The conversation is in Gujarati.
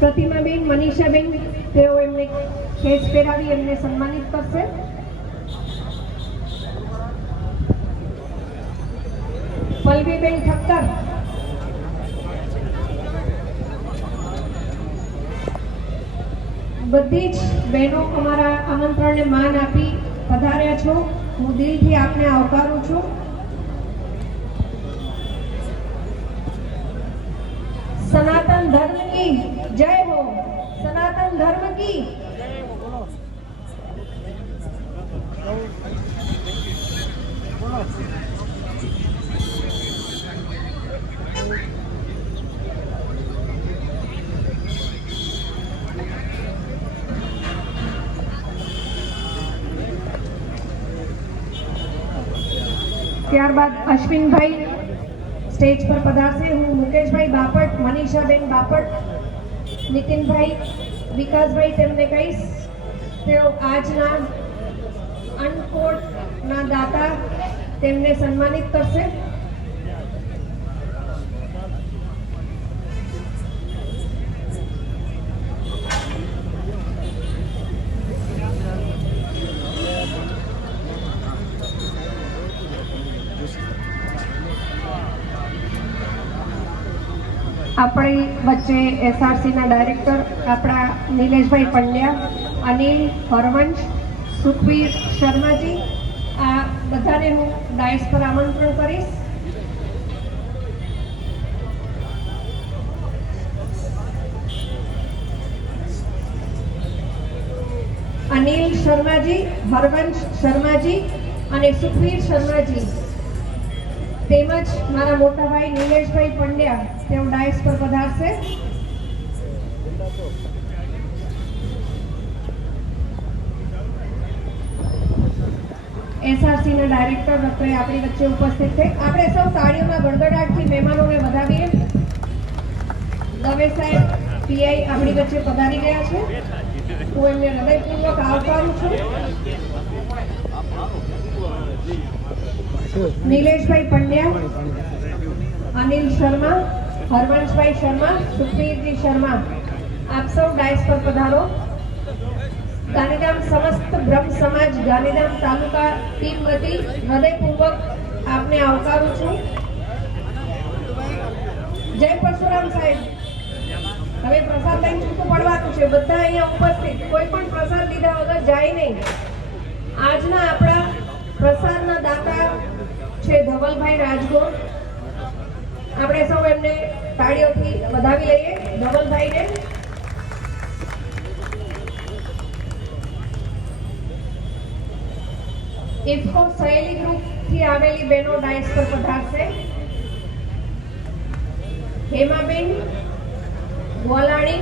પ્રતિમાબેન, મનીષાબેન, તેઓ એમને કેસ પહેરાવી એમને સન્માનિત કરશે. પલ્લવીબેન ઠક્કર. બધી જ બહેનો અમારા આમંત્રણને માન આપી પધાર્યા છો. હું દિલથી આપને આવકારું છું. સનાતન ધર્મ કી જય હો સનાતન ધર્મ કી ત્યારબાદ અશ્વિનભાઈ સ્ટેજ પર પધારશે હું મુકેશભાઈ બાપટ, મનીષાબેન બાપટ નીતિનભાઈ વિકાસભાઈ તેમને કહીશ. તેઓ આજના અનકોટના દાતા તેમને સન્માનિત કરશે. આપણી વચ્ચે એસઆરસીના ડાયરેક્ટર આપણા નિલેશભાઈ પંડ્યા અનિલ હરવંશ સુખવીર શર્માજી. આ બધાને હું ડાયસ પર આમંત્રણ કરીશ. અનિલ શર્માજી, હરવંશ શર્માજી અને સુખવીર શર્માજી. તેમજ મારા મોટા ભાઈ નિલેશભાઈ પંડ્યા, તેઓ ડાયસ પર પધારશે. એસઆરસી ના ડાયરેક્ટર અત્રે આપણી વચ્ચે ઉપસ્થિત છે આપણે સૌ તાળીઓના ગડગડાટથી મહેમાનોને વધાવીએ. દવે સાહેબ, પીઆઈ આપણી વચ્ચે પધારી ગયા છે. હું એમને હૃદયપૂર્વક આવકારું છું. નિલેશભાઈ પંડ્યા, અનિલ શર્મા, હરવંશભાઈ શર્મા સુખબીરજી શર્મા. આપ સૌ ડાયસ પર પધારો. ગાંધીધામ સમસ્ત બ્રહ્મ સમાજ, ગાંધીધામ તાલુકા ટીમ વતી હૃદયપૂર્વક આપને આવકારું છું. જય પરશુરામ સાહેબ. હવે પ્રસાદ લઈને છૂટું પડવાનું છે. બધા અહીંયા ઉપસ્થિત. કોઈ પણ પ્રસાદ લીધા વગર જાય નહીં. આજના આપણા છે ધવલભાઈ રાજગોર. આપણે સૌ એમને તાળીઓથી વધાવી લઈએ. ધવલભાઈને ઇફકો સહેલી ગ્રુપથી આવેલી બહેનો ડાયસ પર પધારશે. હેમાબેન, ગોલાણી